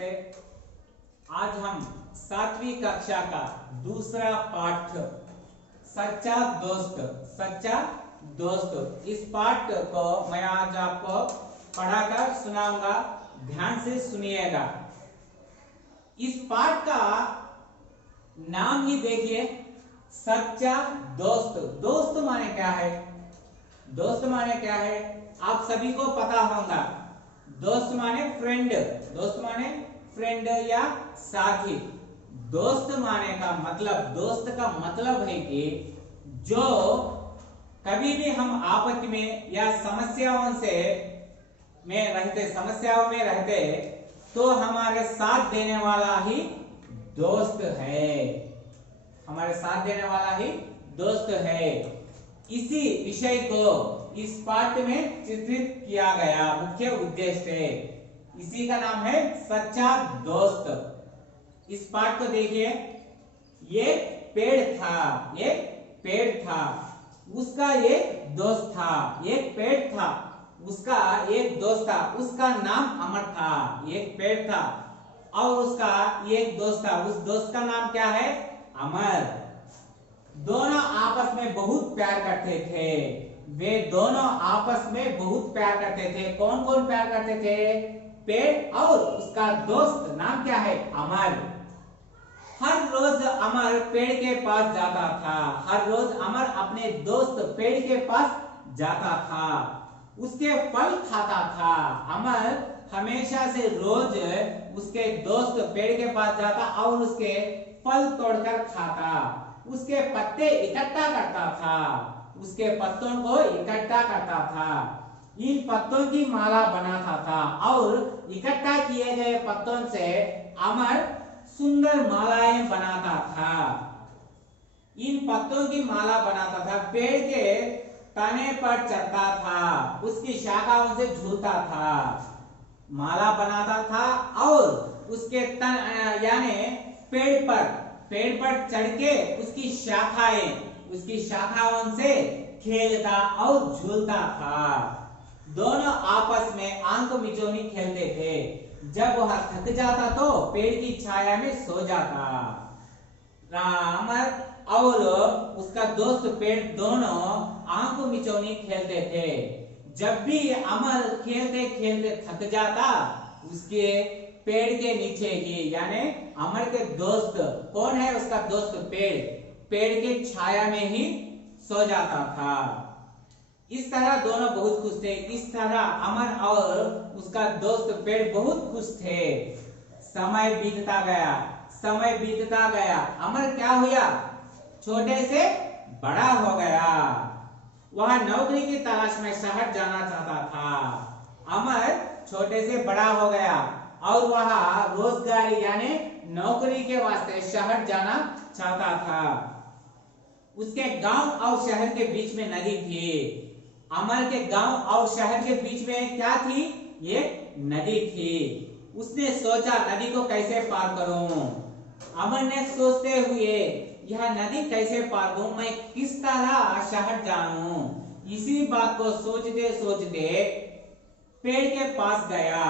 नमस्ते। आज हम 7वीं कक्षा का दूसरा पाठ सच्चा दोस्त इस पाठ को मैं आज आपको पढ़ाकर सुनाऊंगा। ध्यान से सुनिएगा। इस पाठ का नाम ही देखिए, सच्चा दोस्त। दोस्त माने क्या है? दोस्त माने क्या है आप सभी को पता होगा। दोस्त माने फ्रेंड या साथी। दोस्त माने का मतलब, दोस्त का मतलब है कि जो कभी भी हम आपत्ति में या समस्याओं में रहते तो हमारे साथ देने वाला ही दोस्त है। हमारे साथ देने वाला ही दोस्त है। इसी विषय को इस पाठ में चित्रित किया गया मुख्य उद्देश्य है। इसी का नाम है सच्चा दोस्त। इस पाठ को देखिए। एक पेड़ था, उसका एक दोस्त था। एक पेड़ था, उसका एक दोस्त था, उसका नाम अमर था। एक पेड़ था और उसका एक दोस्त था, उस दोस्त का नाम क्या है? अमर। दोनों आपस में बहुत प्यार करते थे। वे दोनों आपस में बहुत प्यार करते थे। कौन कौन प्यार करते थे? पेड़ और उसका दोस्त। नाम क्या है? अमर। हर रोज अमर पेड़ के पास जाता था। हर रोज अमर अपने दोस्त पेड़ के पास जाता था, उसके फल खाता था। अमर हमेशा से रोज उसके दोस्त पेड़ के पास जाता और उसके फल तोड़कर खाता। उसके पत्ते इकट्ठा करता था। उसके पत्तों को इकट्ठा करता था। इन पत्तों की माला बनाता था और इकट्ठा किए गए पत्तों से अमर सुंदर मालाएं बनाता था। इन पत्तों की माला बनाता था। पेड़ के तने पर चढ़ता था, उसकी शाखाओं से झूलता था, माला बनाता था और उसके तन यानी पेड़ पर चढ़ के उसकी शाखाओं से खेलता और झूलता था। दोनों आपस में आंख मिचौनी खेलते थे। जब वह थक जाता तो पेड़ की छाया में सो जाता। अमर और उसका दोस्त पेड़ दोनों आंख मिचौनी खेलते थे। जब भी अमर खेलते खेलते थक जाता, उसके पेड़ के नीचे ही यानी अमर के दोस्त, कौन है उसका दोस्त? पेड़ के छाया में ही सो जाता था। इस तरह दोनों बहुत खुश थे। इस तरह अमर और उसका दोस्त पेड़ बहुत खुश थे। समय बीतता गया। अमर क्या हुआ? छोटे से बड़ा हो गया। वह नौकरी की तलाश में शहर जाना चाहता था। अमर छोटे से बड़ा हो गया और वह रोजगारी यानी नौकरी के वास्ते शहर जाना चाहता था। उसके गांव और शहर के बीच में नदी थी। अमर के गांव और शहर के बीच में क्या थी? एक नदी थी। उसने सोचा नदी को कैसे पार करूं। अमर ने सोचते हुए यह नदी कैसे पार करूं, मैं किस तरह शहर जाऊं, इसी बात को सोचते सोचते पेड़ के पास गया।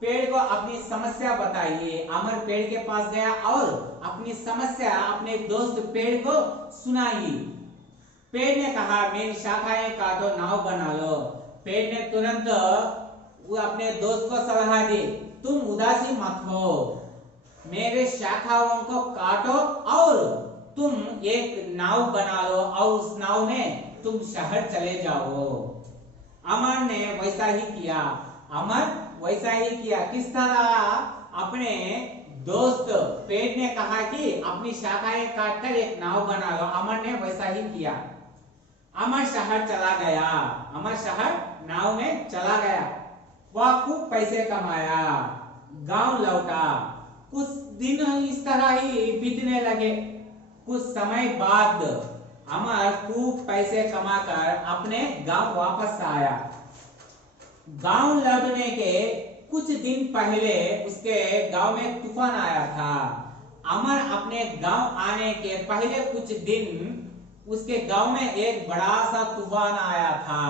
पेड़ को अपनी समस्या बताइए। अमर पेड़ के पास गया और अपनी समस्या अपने दोस्त पेड़ को सुनाई। पेड़ ने कहा, मेरी शाखाएं काटो, नाव बना लो। पेड़ ने तुरंत वो अपने दोस्त को सलाह दी, तुम उदासी मत हो, मेरे शाखाओं को काटो और तुम एक नाव बना लो और उस नाव में तुम शहर चले जाओ। अमर ने वैसा ही किया। किस तरह? अपने दोस्त पेड़ ने कहा कि अपनी शाखाएं काटकर एक नाव बना लो, अमर ने वैसा ही किया। अमर शहर नाव में चला गया। वह खूब पैसे कमाया, गांव लौटा। कुछ दिन इस तरह ही बीतने लगे। कुछ समय बाद अमर खूब पैसे कमाकर अपने गांव वापस आया। गांव लौटने के कुछ दिन पहले उसके गांव में तूफान आया था। अमर अपने गांव आने के पहले कुछ दिन उसके गांव में एक बड़ा सा तूफान आया था।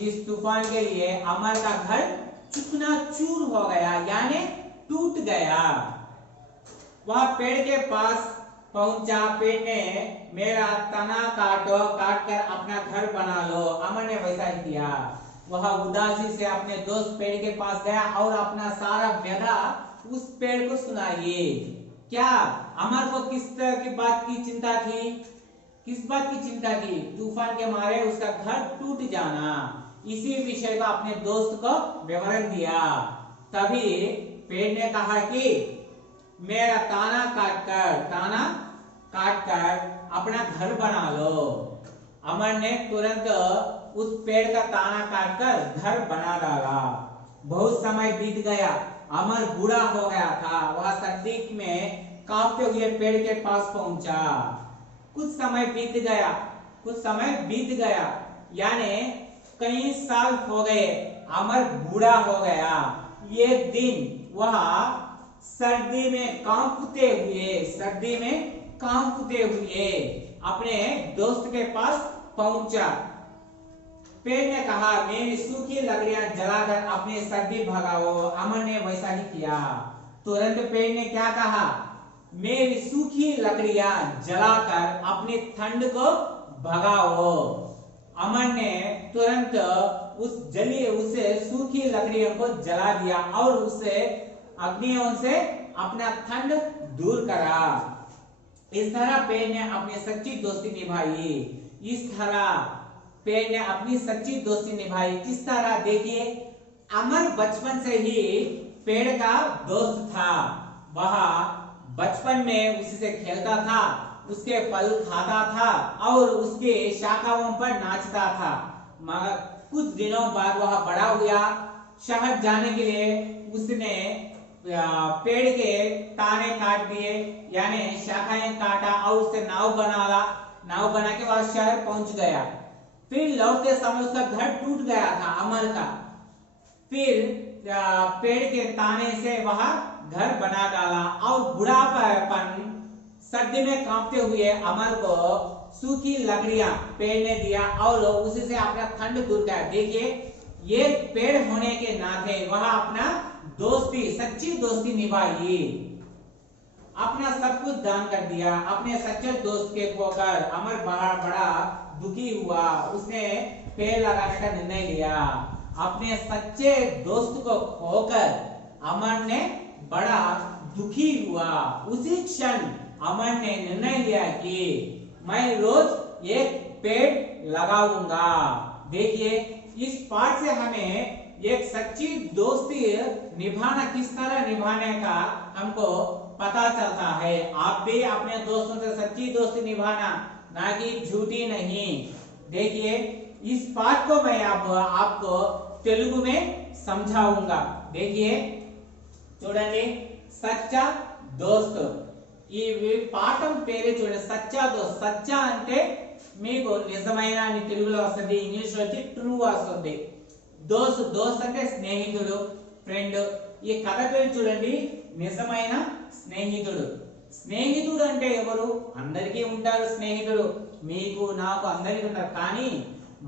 इस तूफान के लिए अमर का घर चूकना चूर हो गया, यानी टूट गया। वह पेड़ के पास पहुंचा। पेड़ ने मेरा तना काटो, काट कर अपना घर बना लो। अमर ने वैसा ही किया। वह उदासी से अपने दोस्त पेड़ के पास गया और अपना सारा व्यथा उस पेड़ को सुनाइए। क्या अमर को किस तरह की बात की चिंता थी? किस बात की चिंता थी? तूफान के मारे उसका घर टूट जाना। इसी विषय का अपने दोस्त को विवरण दिया। तभी पेड़ ने कहा कि मेरा ताना काटकर अपना घर बना लो। अमर ने तुरंत उस पेड़ का ताना काटकर घर बना डाला। बहुत समय बीत गया। अमर बूढ़ा हो गया था। वह सर्दी में कांपते हुए पेड़ के पास पहुंचा। कुछ समय बीत गया यानी कई साल हो गए। अमर बूढ़ा हो गया। एक दिन वह सर्दी में कांपते हुए अपने दोस्त के पास पहुंचा। पेड़ ने कहा मेरी सूखी लकड़ियां जलाकर अपनी सर्दी भगाओ। अमर ने वैसा ही किया। तुरंत पेड़ ने क्या कहा? मेरी सूखी लकड़ियां जलाकर अपनी ठंड को भगाओ। अमर ने तुरंत उसे सूखी लकड़ियों को जला दिया और उसे अग्नियों से अपना ठंड दूर करा। इस तरह पेड़ ने अपनी सच्ची दोस्ती निभाई। किस तरह? देखिए, अमर बचपन से ही पेड़ का दोस्त था। वह बचपन में उसी से खेलता था, उसके फल खाता था और उसके शाखाओं पर नाचता था। मगर कुछ दिनों बाद वह बड़ा हुआ। शहर जाने के लिए उसने पेड़ के ताने काट दिए यानी शाखाएं काटा और उससे नाव बना के वह शहर पहुंच गया। फिर लौटते समय उसका घर टूट गया था अमर का। फिर पेड़ के ताने से वह घर बना डाला और बुढ़ापन सर्दी में कांपते हुए अमर को सूखी लकड़ियां पेड़ ने दिया और उसी से अपना ठंड दूर किया। देखिए, ये पेड़ होने के नाते वह अपना सच्ची दोस्ती निभाई। अपना सब कुछ दान कर दिया। अपने सच्चे दोस्त के खोकर अमर बड़ा दुखी हुआ। उसने पेड़ लगाने का निर्णय लिया। अपने सच्चे दोस्त को खोकर अमर ने बड़ा दुखी हुआ। उसी क्षण अमर ने निर्णय लिया कि मैं रोज एक पेड़ लगाऊंगा। देखिए, इस पाठ से हमें एक सच्ची दोस्ती किस तरह निभाने का हमको पता चलता है। आप भी अपने दोस्तों से सच्ची दोस्ती निभाना, ना कि झूठी नहीं। देखिए, इस पाठ को मैं आपको तेलुगु में समझाऊंगा। देखिए, చూడండి, సచ్చా దోస్త్। ఈ పాఠం పేరే చూడండి, సచ్చా దోస్త్। సచ్చా అంటే మీకు నిజమైన అని తెలుగులో వస్తుంది, ఇంగ్లీష్ లో వచ్చి ట్రూ వస్తుంది। దోస్త్ అంటే స్నేహితుడు, ఫ్రెండ్। ఈ కథ పేరు చూడండి, నిజమైన స్నేహితుడు। స్నేహితుడు అంటే ఎవరు? అందరికీ ఉంటారు స్నేహితుడు, మీకు నాకు అందరికీ ఉంటారు। కానీ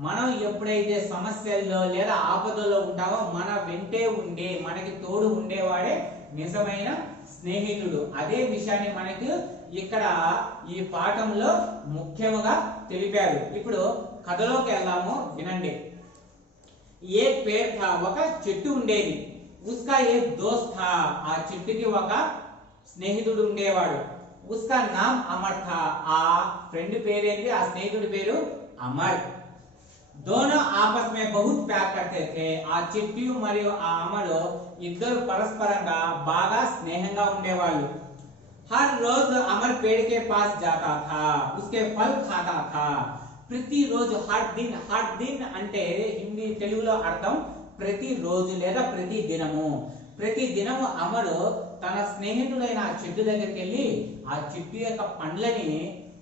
మనం ఎప్పుడైతే సమస్యల్లో లేదా ఆపదల్లో ఉంటామో మన వెంటే ఉండే మనకి తోడు ఉండేవాడే నిజమైన స్నేహితుడు। అదే విషయాన్ని మనకు ఇక్కడ ఈ పాఠంలో ముఖ్యంగా తెలిపారు। ఇప్పుడు కథలోకి వెళ్దాము, వినండి। ఏ పేడ్ థా, ఒక చెట్టు ఉండేది। ఉస్కా ఏక్ దోస్త్ థా, ఆ చెట్టుకి ఒక స్నేహితుడు ఉండేవాడు। ఉస్కా నామ్ అమర్ థా, ఆ ఫ్రెండ్ పేరేంటి? ఆ స్నేహితుడి పేరు అమర్। दोनों आपस में बहुत प्यार करते थे। आ चिट्टी मरियो आ अमर इద్దరు परस्परंगा बागा स्नेहंगा ఉండేవాళ్ళు। हर रोज अमर पेड़ के पास जाता था, उसके फल खाता था। प्रतिరోజు हर दिन అంటే హిందీ తెలుగులో అర్థం ప్రతిరోజు లేదా ప్రతిదినము అమరు తన స్నేహితుడైన ఆ చెట్టు దగ్గరికి వెళ్ళి ఆ చెట్టు యొక్క పండ్లని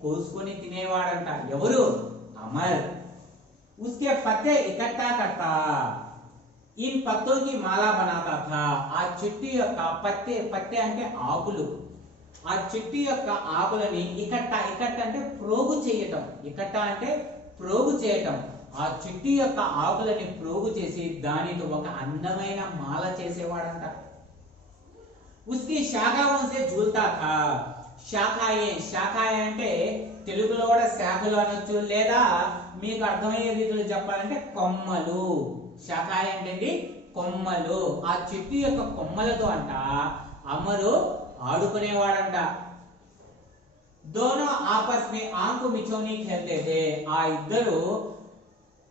కోసుకొని తినేవాడంట। ఎవరు? అమర్। उसके पत्ते इकट्ठा करता, इन पत्तों की माला बनाता था। आ चिट्टी యొక్క పత్తే అంటే ఆకులు। ఆ చిట్టి యొక్క ఆకులని ఇకట్టా అంటే ప్రోగు చేయటం। ఆ చిట్టి యొక్క ఆకులని ప్రోగు చేసి దానితో ఒక అందమైన మాల చేసేవాడంట। उसकी शाखाओं से झूलता था। శాఖాయే అంటే తెలుగులో కూడా శాఖలు అనొచ్చు, లేదా మీకు అర్థమయ్యే రీతిలో చెప్పాలంటే కొమ్మలు. శాఖాయ అంటే కొమ్మలు. ఆ చెట్టు యొక్క కొమ్మలతో అంట అమరు ఆడుకునేవాడంట. दोनों आपस में आंख मिचौनी खेलते थे. ఆ ఇద్దరు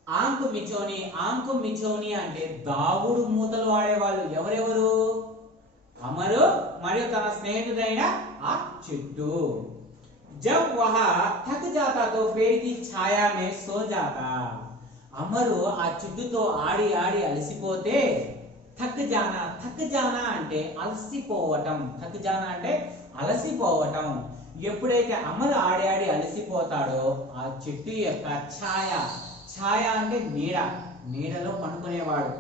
ఆంకు మిచోని అంటే దాగుడు మూతలు ఆడేవాళ్ళు. ఎవరెవరు? అమరు మరియు తన స్నేహితుడైన ఆ చెట్టు. जब वह थक जाता तो पेड़ की छाया में सो जाता. అమరు ఆ చెట్టుతో ఆడి ఆడి అలసిపోతే థక్ జానా అంటే అలసిపోవటం. థక్ జానా అంటే అలసిపోవటం. ఎప్పుడైతే అమరు ఆడి ఆడి అలసిపోతాడో ఆ చెట్టు యొక్క ఛాయ అంటే నీడలో పడుకునేవాడు.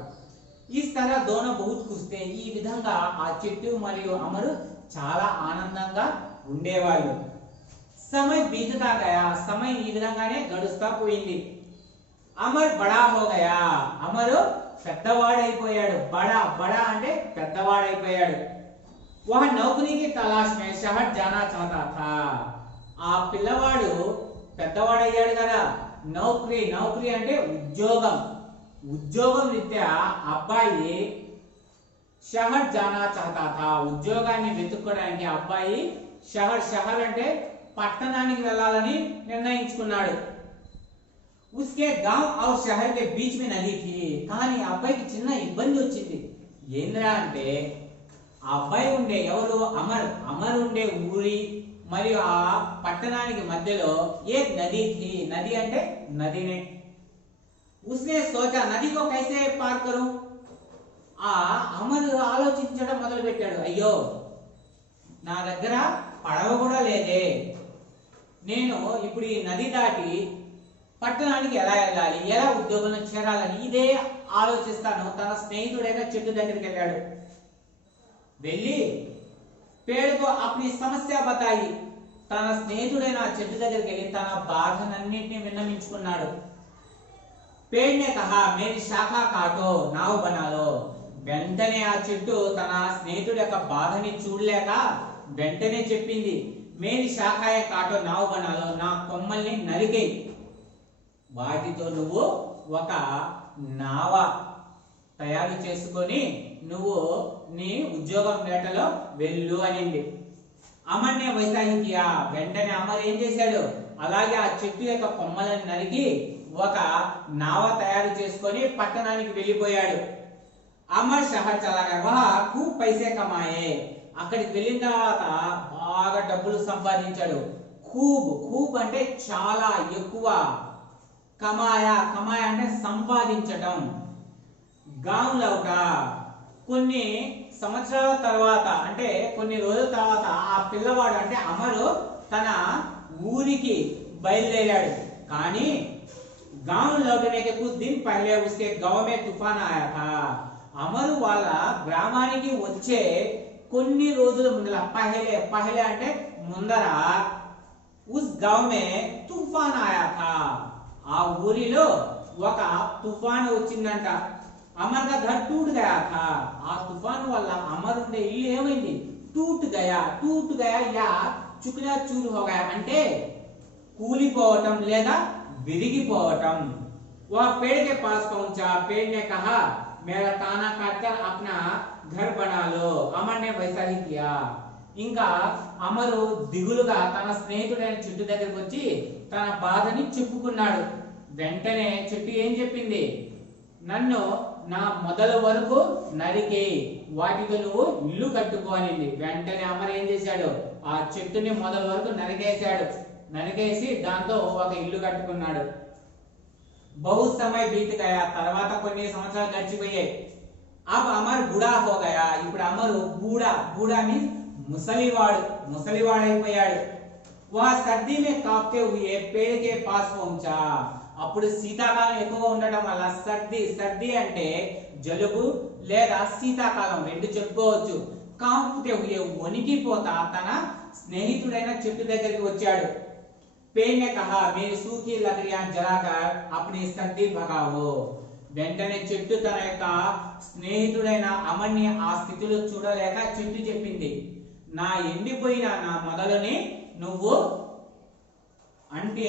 इस तरह दोनों बहुत खुश थे. ఈ విధంగా ఆ చెట్టు మరియు అమరు చాలా ఆనందంగా ఉండేవాళ్ళు. समय बीतता गया. समय ఈ విధంగానే గడుస్తా పోయింది. అమర్ బడా హో గయా. అమరు పెద్దవాడైపోయాడు. బడా అంటే పెద్దవాడైపోయాడు. वह नौकरी की तलाश में शहर जाना चाहता था. ఆ పిల్లవాడు పెద్దవాడయ్యాడు కదా. నౌకరీ అంటే ఉద్యోగం రీత్యా అబ్బాయి షహర్ జానా చాహతా థా. ఉద్యోగాన్ని వెతుక్కోవడానికి అబ్బాయి షహర్ అంటే పట్టణానికి వెళ్ళాలని నిర్ణయించుకున్నాడు. उसके गांव और शहर के बीच में नदी थी. కానీ అబ్బాయికి చిన్న ఇబ్బంది వచ్చింది. ఏంద్రా అంటే ఆ అబ్బాయి ఉండే ఎవరు అమర్ ఉండే ఊరి మరియు ఆ పట్టణానికి మధ్యలో ఏ నది थी. నది అంటే నదినే. उसने सोचा नदी को कैसे पार करूं. ఆ అమర్ ఆలోచించడం మొదలు పెట్టాడు. అయ్యో నా దగ్గర పడవ కూడా లేదే, నేను ఇప్పుడు ఈ నది దాటి పట్టణానికి ఎలా వెళ్ళాలి, ఎలా ఉద్యోగంలో చేరాలని ఇదే ఆలోచిస్తాను. తన స్నేహితుడైన చెట్టు దగ్గరికి వెళ్ళాడు. వెళ్ళి పేరుతో అప్ని సమస్య బతాయి. తన స్నేహితుడైన చెట్టు దగ్గరికి వెళ్ళి తన బాధనన్నింటినీ విన్నవించుకున్నాడు. पेड़ ने कहा मेरी शाखा काटो नाव बना लो. వెంటనే ఆ చెట్టు తన స్నేహితుడి యొక్క బాధని చూడలేక వెంటనే చెప్పింది, మేరీ శాఖాయే కాటో నావ్ బనాలో. నా కొమ్మల్ని నరికేయ్, వాటితో నువ్వు ఒక నావ తయారు చేసుకొని నువ్వు నీ ఉద్యోగం వేటలో వెళ్ళు అనింది. అమర్నే వైసాహి కియా. వెంటనే అమర్ ఏం చేశాడు, అలాగే ఆ చెట్టు యొక్క కొమ్మలను నరికి ఒక నావ తయారు చేసుకొని పట్టణానికి వెళ్ళిపోయాడు. అమర్ షహర్ చలా గయా. వహ खूब पैसे कमाए. అక్కడికి వెళ్ళిన తర్వాత బాగా డబ్బులు సంపాదించాడు. खूब అంటే చాలా ఎక్కువ. కమాయా అంటే సంపాదించటం. గాం లౌటా. కొన్ని సంవత్సరాల తర్వాత అంటే కొన్ని రోజుల తర్వాత ఆ పిల్లవాడు అంటే అమరు తన ఊరికి బయలుదేరాడు. కానీ गांव लौटने के कुछ दिन पहले उसके गांव में तूफान आया था. అమరు వాళ్ళ గ్రామానికి వచ్చే కొన్ని రోజుల ముందర పహలే అంటే ముందర ఉస్ गांव में तूफान आया था. ఆ ఊరిలో ఒక తుఫాను వచ్చిందంట. అమర్ का घर टूट गया था. ఆ తుఫాను వల్ల అమర్ ఉండే ఇల్లు ఏమైంది, टूट गया या चुकना चूर हो गया అంటే కూలిపోవటం లేదా విరిగిపోవటం. वह पेड़ के पास पहुंचा. पेड़ ने कहा मेरा ताना काटकर अपना घर बना लो. अमर ने वैसा ही किया. ఇంకా అమరు దిగులుగా తన స్నేహితుడైన చెట్టు దగ్గరికి వచ్చి తన బాధని చెప్పుకున్నాడు. వెంటనే చెట్టు ఏం చెప్పింది, నన్ను నా మొదల వరకు నరికి వాటితో నువ్వు ఇల్లు కట్టుకోనింది. వెంటనే అమర్ ఏం చేశాడు, ఆ చెట్టుని మొదల వరకు నరికేసి దాంతో ఒక ఇల్లు కట్టుకున్నాడు. बहुत समय बीत गया. తర్వాత కొన్ని సంవత్సరాలు గడిచిపోయాయి. अब अमर बूढ़ा हो गया. ఇప్పుడు అమరు बूढ़ा మీన్స్ ముసలివాడైపోయాడు. वह सर्दी में कांपते हुए पेड़ के पास पहुंचा. అప్పుడు శీతాకాలం ఎక్కువగా ఉండటం వల్ల సర్ది అంటే జలుబు లేదా శీతాకాలం రెండు చెప్పుకోవచ్చు. కాంపుతే హుయే వణికిపోతా తన స్నేహితుడైన చెట్టు దగ్గరికి వచ్చాడు. पेड़ ने कहा मेरी सूखी लकड़ियां जलाकर अपनी सर्दी भगाओ. వెంటనే చెట్టు తన యొక్క స్నేహితుడైన అమర్ని ఆ స్థితిలో చూడలేక చెట్టు చెప్పింది, నా ఎండిపోయిన నా మొదలుని నువ్వు అంటే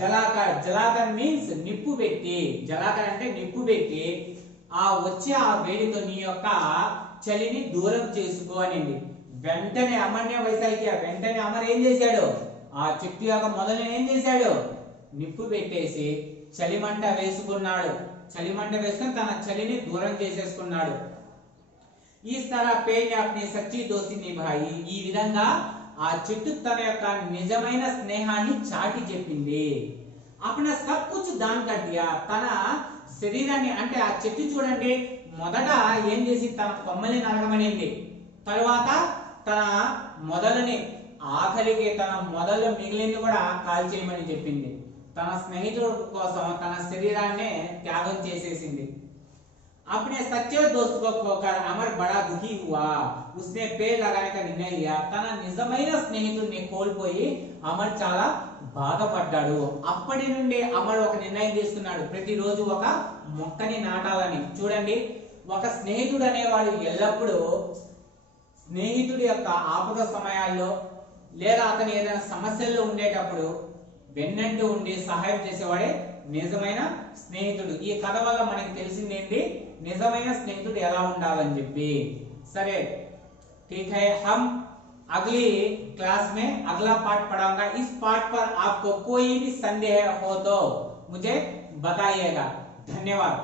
జలాకర్ మీన్స్ నిప్పు పెట్టి, జలాకర్ అంటే నిప్పు పెట్టి ఆ వచ్చే ఆ వేడితో నీ యొక్క చలిని దూరం చేసుకో అనింది. వెంటనే అమర్య వైశాల్య వెంటనే అమర్ ఏం చేశాడు, ఆ చెట్టు యొక్క మొదలుని ఏం చేశాడు, నిప్పు పెట్టేసి చలిమంట వేసుకున్నాడు. చలిమంట వేసుకుని తన చలిని దూరం చేసేసుకున్నాడు. ఈ तरह पेड़ ने अपनी सच्ची दोस्ती निभाई. ఈ విధంగా ఆ చెట్టు తన యొక్క నిజమైన స్నేహాన్ని చాటి చెప్పింది. अपना सब कुछ दान कर दिया. తన శరీరాన్ని అంటే ఆ చెట్టు చూడండి, మొదట ఏం చేసి తన కొమ్మల్ని నరకమనింది, తర్వాత తన మొదలని ఆఖరికి తన మొదలు మిగిలింది కూడా కాల్చేయమని చెప్పింది. తన స్నేహితుల కోసం తన శరీరాన్ని త్యాగం చేసేసింది. अपने सच्चे दोस्त को खोकर अमर बड़ा दुखी हुआ. उसने पेड़ लगाने का निर्णय लिया. తన నిజమైన స్నేహితుడిని కోల్పోయి అమర్ చాలా బాధపడ్డాడు. అప్పటి నుండి అమర్ ఒక నిర్ణయం తీసుకున్నాడు, ప్రతిరోజు ఒక మొక్కని నాటాలని. చూడండి, ఒక స్నేహితుడు అనేవాడు ఎల్లప్పుడూ స్నేహితుడి యొక్క ఆపద సమయాల్లో లేదా అతని ఏదైనా సమస్యల్లో ఉండేటప్పుడు వెన్నంటూ ఉండి సహాయం చేసేవాడే నిజమైన స్నేహితుడు. ఈ కథ వల్ల మనకి తెలిసిందేంటి, నిజమైన స్నేహితుడు ఎలా ఉండాలని చెప్పి. సరే, ठीक है, हम अगली क्लास में अगला पार्ट पढ़ाऊंगा. इस पार्ट पर आपको कोई भी संदेह हो तो मुझे बताइएगा. धन्यवाद.